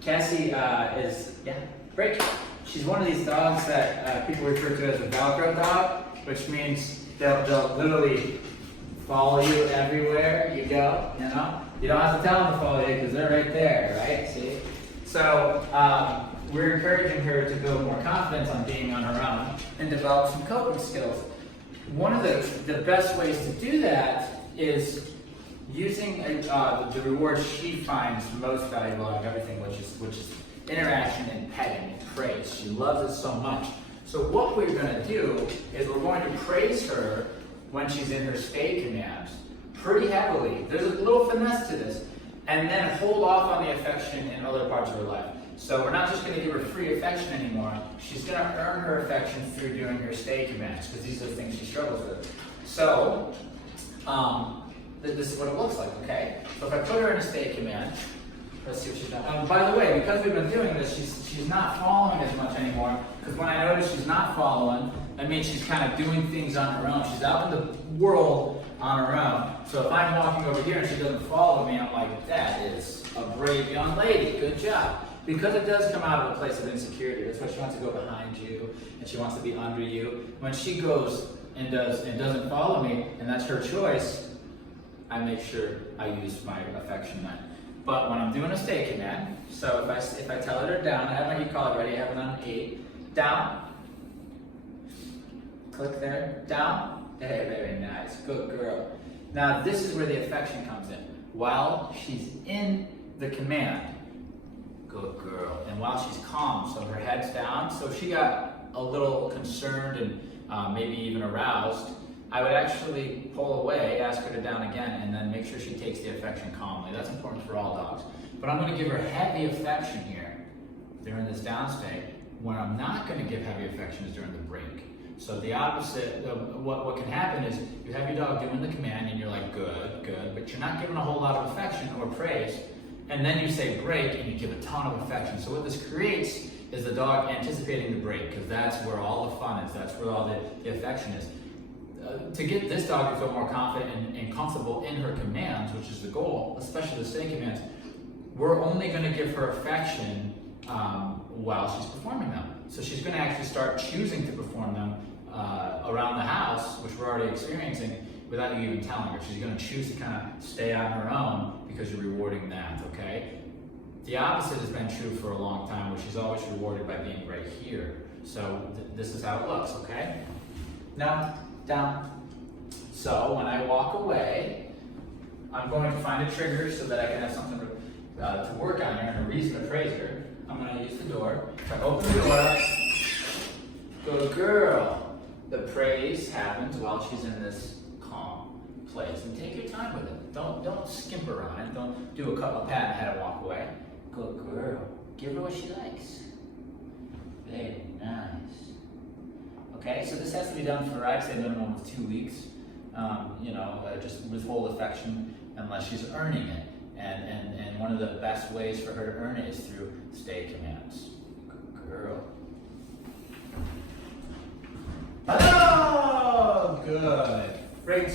Cassie break. She's one of these dogs that people refer to as a Velcro dog, which means they'll literally follow you everywhere you go, you know? You don't have to tell them to follow you because they're right there, right? See? So we're encouraging her to build more confidence on being on her own and develop some coping skills. One of the best ways to do that is using the reward she finds most valuable out of everything, which is interaction and petting and praise. She loves it so much. So what we're going to do is we're going to praise her when she's in her stay commands pretty heavily. There's a little finesse to this. And then hold off on the affection in other parts of her life. So we're not just going to give her free affection anymore. She's going to earn her affection through doing her stay commands, because these are the things she struggles with. So this is what it looks like, okay? So if I put her in a stay command, let's see what she's done. By the way, because we've been doing this, she's not following as much anymore, because when I notice she's not following, that means she's kind of doing things on her own. She's out in the world on her own. So if I'm walking over here and she doesn't follow me, I'm like, that is a brave young lady, good job. Because it does come out of a place of insecurity. That's why she wants to go behind you and she wants to be under you. When she goes and doesn't follow me, and that's her choice, I make sure I use my affection then. But when I'm doing a stay command, so if I tell her to down, I have my e-collar ready, I have it on 8, down, click there, down, hey, very nice, good girl. Now this is where the affection comes in. While she's in the command, good girl, and while she's calm, so her head's down, so if she got a little concerned and maybe even aroused, I would actually pull away, ask her to down again, and then make sure she takes the affection calmly. That's important for all dogs. But I'm going to give her heavy affection here during this down stay. When I'm not going to give heavy affection is during the break. So the opposite, what can happen is you have your dog doing the command and you're like, good, good, but you're not giving a whole lot of affection or praise, and then you say break and you give a ton of affection. So what this creates is the dog anticipating the break, because that's where all the fun is, that's where all the affection is. To get this dog to feel more confident and comfortable in her commands, which is the goal, especially the stay commands, we're only going to give her affection while she's performing them. So she's going to actually start choosing to perform them around the house, which we're already experiencing, without you even telling her. She's going to choose to kind of stay on her own because you're rewarding that, okay? The opposite has been true for a long time, where she's always rewarded by being right here. So this is how it looks, okay? Now, down. So when I walk away, I'm going to find a trigger so that I can have something to work on here and a reason to praise her. I'm going to use the door. If I open the door up, good girl. The praise happens while she's in this calm place. And take your time with it. Don't skimp around. Don't do a pat and head and walk away. Good girl. Give her what she likes. Very nice. Okay, so this has to be done for, I'd say, minimum of 2 weeks. Just withhold affection unless she's earning it. And one of the best ways for her to earn it is through stay commands. Good girl. Oh, good. Great.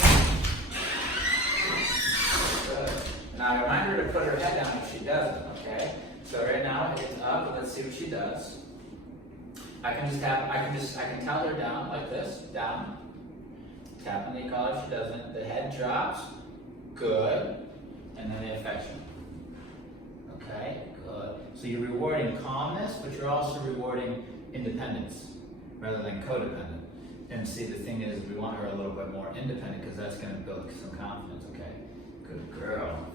Good. Now remind her to put her head down if she doesn't, okay? So right now it's up, and let's see what she does. I can tell her down like this, down. Tap on the collar if she doesn't. The head drops, good. And then the affection. Okay, good. So you're rewarding calmness, but you're also rewarding independence rather than codependent. And see, the thing is, we want her a little bit more independent because that's going to build some confidence, okay? Good girl.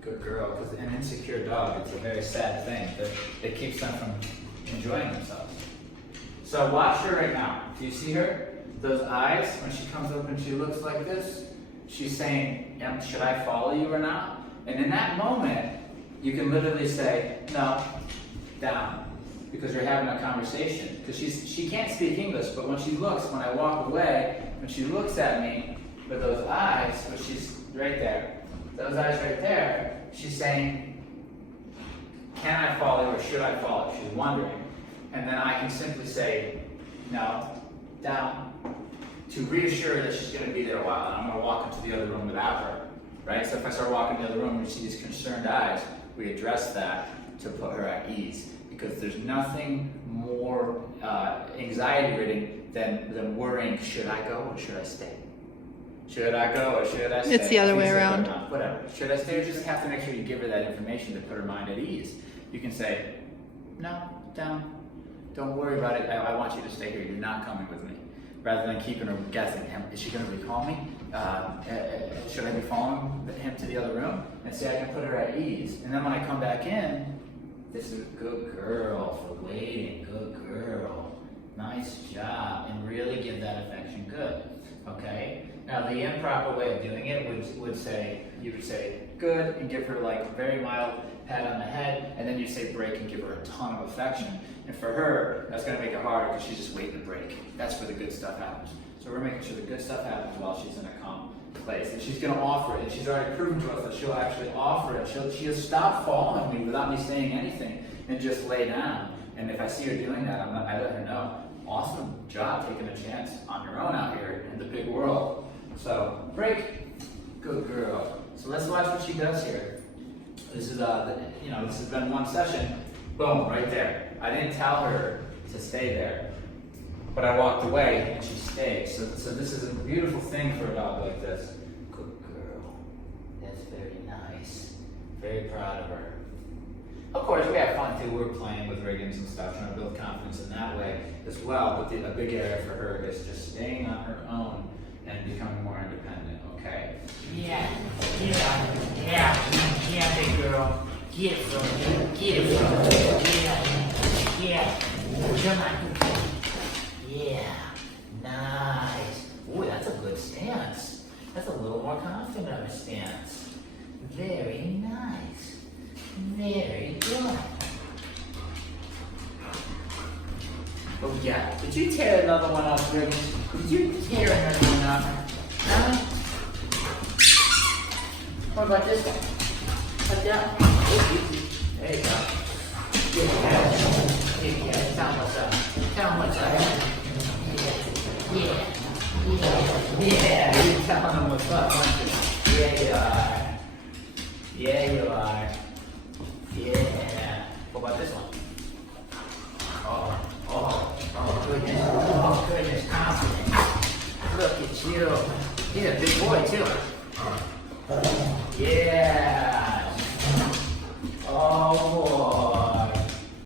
Good girl, because an insecure dog, it's a very sad thing that keeps them from enjoying themselves. So watch her right now. Do you see her? Those eyes, when she comes up and she looks like this, she's saying, should I follow you or not? And in that moment, you can literally say, no, down, because you're having a conversation. Because she can't speak English, but when she looks, when I walk away, when she looks at me with those eyes, which she's right there, those eyes right there, she's saying, can I follow you or should I follow? She's wondering. And then I can simply say, no, down, to reassure her that she's going to be there a while. And I'm going to walk into the other room without her, right? So if I start walking in the other room and you see these concerned eyes, we address that to put her at ease. Because there's nothing more anxiety-ridden than worrying, should I go or should I stay? Should I go or should I stay? It's the other way around. Whatever. Should I stay? You just have to make sure you give her that information to put her mind at ease. You can say, no, down. Don't worry about it. I want you to stay here. You're not coming with me. Rather than keeping her guessing, is she going to recall me? Should I be following him to the other room? And say I can put her at ease. And then when I come back in, this is a good girl for waiting. Good girl. Nice job. And really give that affection good. Okay? Now the improper way of doing it would say, you would say good and give her like a very mild pat on the head, and then you say break and give her a ton of affection. And for her, that's going to make it harder because she's just waiting to break. That's where the good stuff happens. So we're making sure the good stuff happens while she's in a calm place. And she's going to offer it. And she's already proven to us that she'll actually offer it. She'll stop following me without me saying anything and just lay down. And if I see her doing that, I let her know, awesome job taking a chance on your own out here in the big world. So break, good girl. So let's watch what she does here. This is this has been one session. Boom, right there. I didn't tell her to stay there, but I walked away and she stayed. So this is a beautiful thing for a dog like this. Good girl. That's very nice. Very proud of her. Of course, we have fun too. We're playing with riggings and stuff, trying to build confidence in that way as well. But a big area for her is just staying on her own and becoming more independent. Okay? Yeah, big girl. Get it from me. Get it from me. Yeah. Come on. Yeah. Nice. Ooh, that's a good stance. That's a little more confident of a stance. Very nice. Very good. Oh yeah. Did you tear another one off, Rick? Did you tear another one off? Huh? What about this one? Like that? There you go. Yeah. Tell him what's up. Tell him what's up. Yeah. You're telling him what's up, aren't you? Yeah, you are. Yeah, you are. Yeah. What about this one? Oh, goodness. Oh, goodness. Confidence. Look at you. You're a big boy, too.